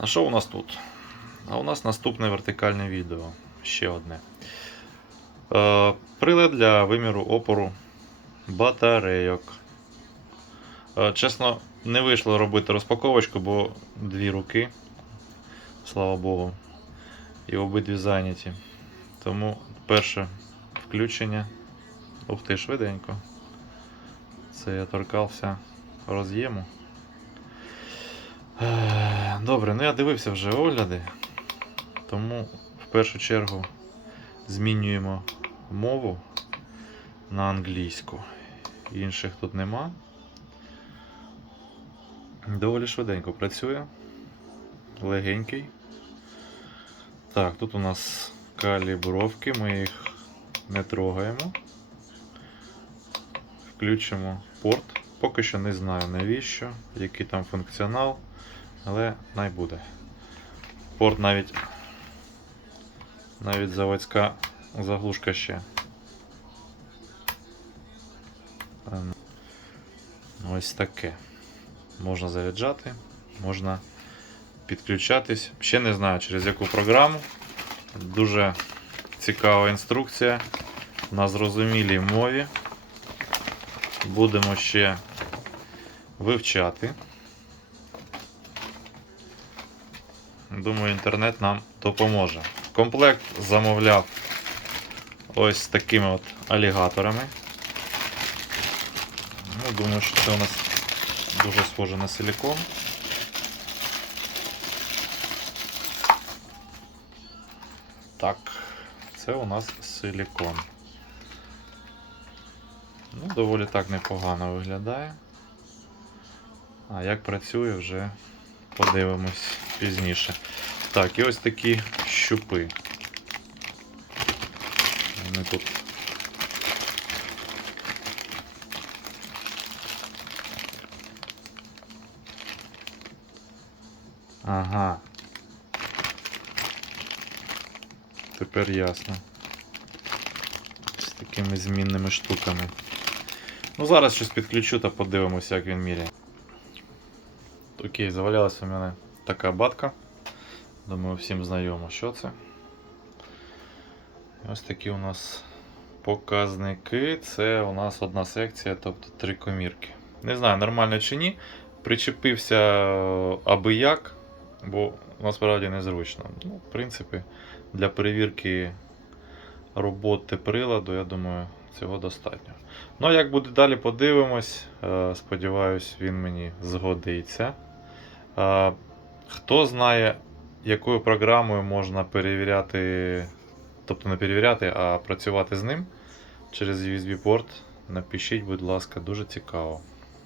А що у нас тут? А у нас наступне вертикальне відео. Ще одне. Е, прилад для виміру опору батарейок. Е, чесно, не вийшло робити розпаковочку, бо дві руки, слава Богу, і обидві зайняті. Тому перше включення. Ух ти, швиденько. Це я торкався роз'єму. Добре, ну я дивився вже огляди, тому в першу чергу змінюємо мову на англійську. Інших тут нема. Доволі швиденько працює. Легенький. Так, тут у нас калібровки, ми їх не трогаємо. Включимо порт. Поки що не знаю навіщо, який там функціонал, але най буде. Порт навіть навіть заводська заглушка ще. Ем, Ось таке. Можна заряджати, можна підключатись. Ще не знаю через яку програму. Дуже цікава інструкція на зрозумілій мові. Будемо ще вивчати. Думаю, інтернет нам допоможе. Комплект замовляв ось такими от алігаторами. Ну, думаю, що це у нас дуже схоже на силікон. Так, це у нас силікон. Ну, доволі так непогано виглядає. А як працює, вже подивимось пізніше. Так, і ось такі щупи. Вони тут. Ага. Тепер ясно. З такими змінними штуками. Ну, зараз щось підключу та подивимося, як він міряє. Окей, завалялася у мене така батка. Думаю, всім знайомо, що це. Ось такі у нас показники. Це у нас одна секція, тобто три комірки. Не знаю, нормально чи ні. Причепився е, аби як, бо насправді незручно. Ну, в принципі, для перевірки роботи приладу, я думаю, цього достатньо. Ну, а як буде далі, подивимось. Е, Сподіваюсь, він мені згодиться. Хто знає, якою програмою можна перевіряти, тобто не перевіряти, а працювати з ним через USB-порт, напишіть, будь ласка, дуже цікаво.